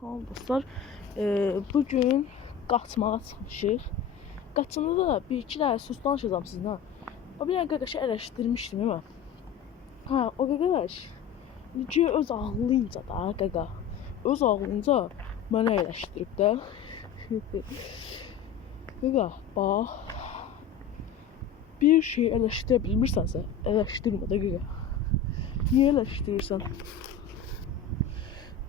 Salam dostlar. Bugün qaçmağa çıxmışıq. Qaçanda da bir-iki dənə söz danışacağam sizinlə. Bir dənə qaqaşı eleştirmişdim mən. O qaqaş ki öz ağlınca da qaqa. Öz ağlınca mənə eleştirib də. Qaqa, bax. Bir şey eleştirə bilmirsənsə, eleştirmə də qaqa. Niyə eleştirirsən?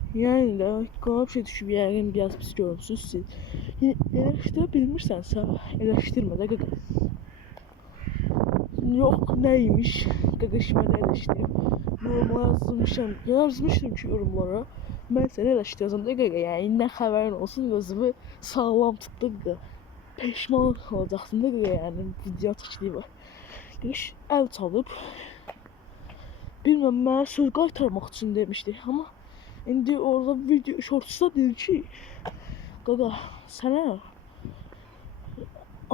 Yəni də qana bir şey düşüb yəqin biraz pis görmüsünüz siz. Eleştirə bilmirsənsə, eleştirmə də qaqa. Yox, nəymiş? Qaqaş mənə eleştirib. Yorumlara yazmışdım ki yorumlara. Mən səni eleştirəcəm də qaqa. Yəni nə xəbərin olsun, özümü sağlam tutdu qaqa. Peşman olacaqsın da qaqa, yəni video çıxışlığı var. Qaqaş əl çalıb. Bilməm, mənə söz qaytarmaq üçün demişdi, amma indi orada video shortsda deyir ki, qaqa, sənə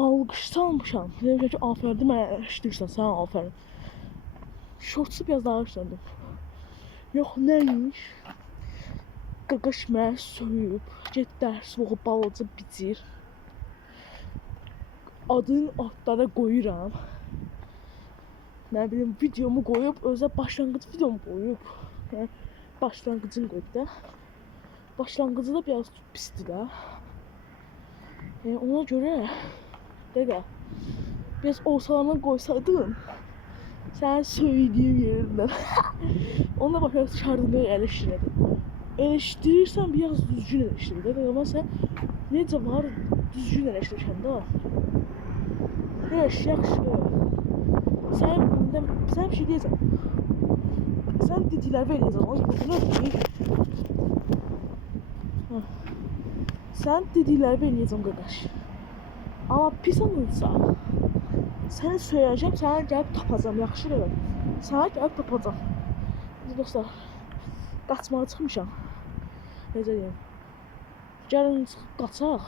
alqış salmışam. Demişəm ki, afərin, mənə eleştirirsən, sənə afərin. Shortsu biraz daha işləndim. Yox, nəymiş? Qaqaş mənə söyüb, get dərs oxu, balaca bicir. Adını altlara qoyuram. Nə bilim, videomu qoyub, özə başlanğıc videomu qoyub. Başlanğıcını qoyub da. Başlanğıcı da biraz pisdir də. Ona görə qaqa, biraz ortalarına qoysaydım, sənə söylədiyim yerindən. Onunla başa çıxardığında eleştirədim. Eleştirirsən, biraz düzgün eleştirir də. Qaqa, mən sən necə var, düzgün eleştirirsən də. Yaxşı. Sən bir şey deyəcəm. Sən dedikləri verəcəm, onu götürür. Sən dedikləri verəcəm qaqaş. Amma pis olunsa, səni söyləyəcəm, sənə gəlib tapacam, yaxşı da. Sənə gəlib tapacam. Dostlar, qaçmağa çıxmışam. Necə deyim? Gəlin qaçaq.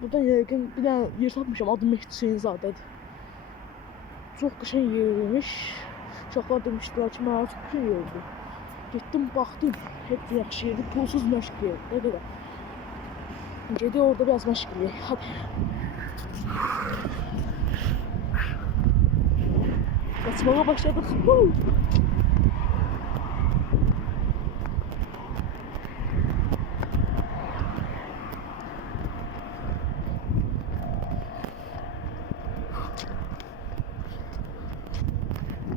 Burada yəqin bir dənə yer tapmışam, adı Mehdi Hüseynzadədir. Çox qəşəng yeriymiş. Uşaqlar demişdilər ki, mənə çox qəşəng yerdir. Getdim, baxdım, hep yaxşı yerdir, pulsuz məşq yerdir. Gedib orada biraz məşq eləyək, hadi. Qaçmağa başladıq.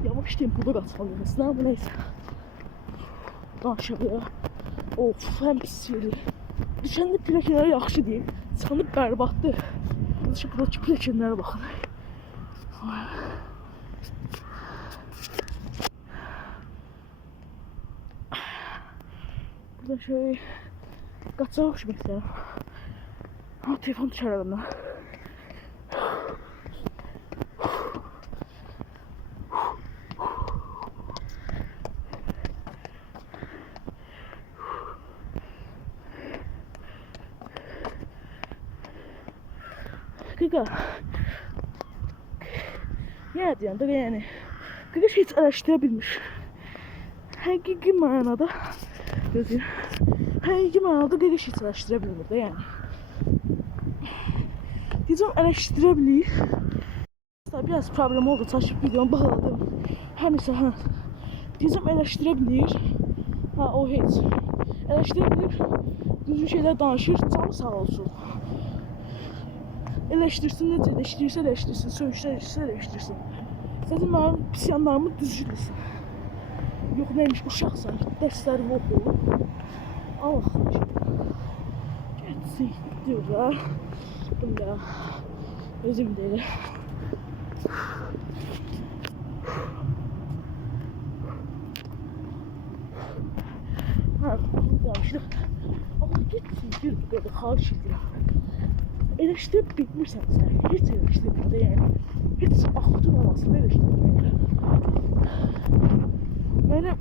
Yavaş tempoda qaçmalıyız, nə bu neysə. Aşağıya. Of, həm pis yerdir. Düşəndə pilləkənlərə yaxşı deyil. Çıxanda bərbaddır. Buradakı pilləkənlərə baxın. Burada şöyle qaçağa uçmaq istəyirəm. Telefon düşər əlimdən. Qaqa, yenə deyəm də, yəni, qaqaş heç eleştirə bilmiş. Həqiqi mənada, gözləyir, həqiqi mənada qaqaş heç eleştirə bilmir də, yəni. Deyəcəm, eleştirə bilir. Biraz problem oldu, çaşıb videomu bağladım. Hər nəsə, deyəcəm, eleştirə bilir. O heç. Eleştirə bilir, düzgün şeylər danışır, canı sağ olsun. Eleştirsin, necə eleştirirsə eleştirsin, söyüşsə eleştirsin. Zaten mənim pis yanlarımı düzgünləsin. Yox, neymiş, uşaqsan, dərslərimi oxu. Allah getsin, diyor da. Bunda özüm deyil. Demişdik. Allah getsin, bir bu qədər xahiş edirəm. Eleştirib bilmirsən sən, heç eleştirmə də, yəni. Heç axıtın olmasını eleştirmə. Yəni,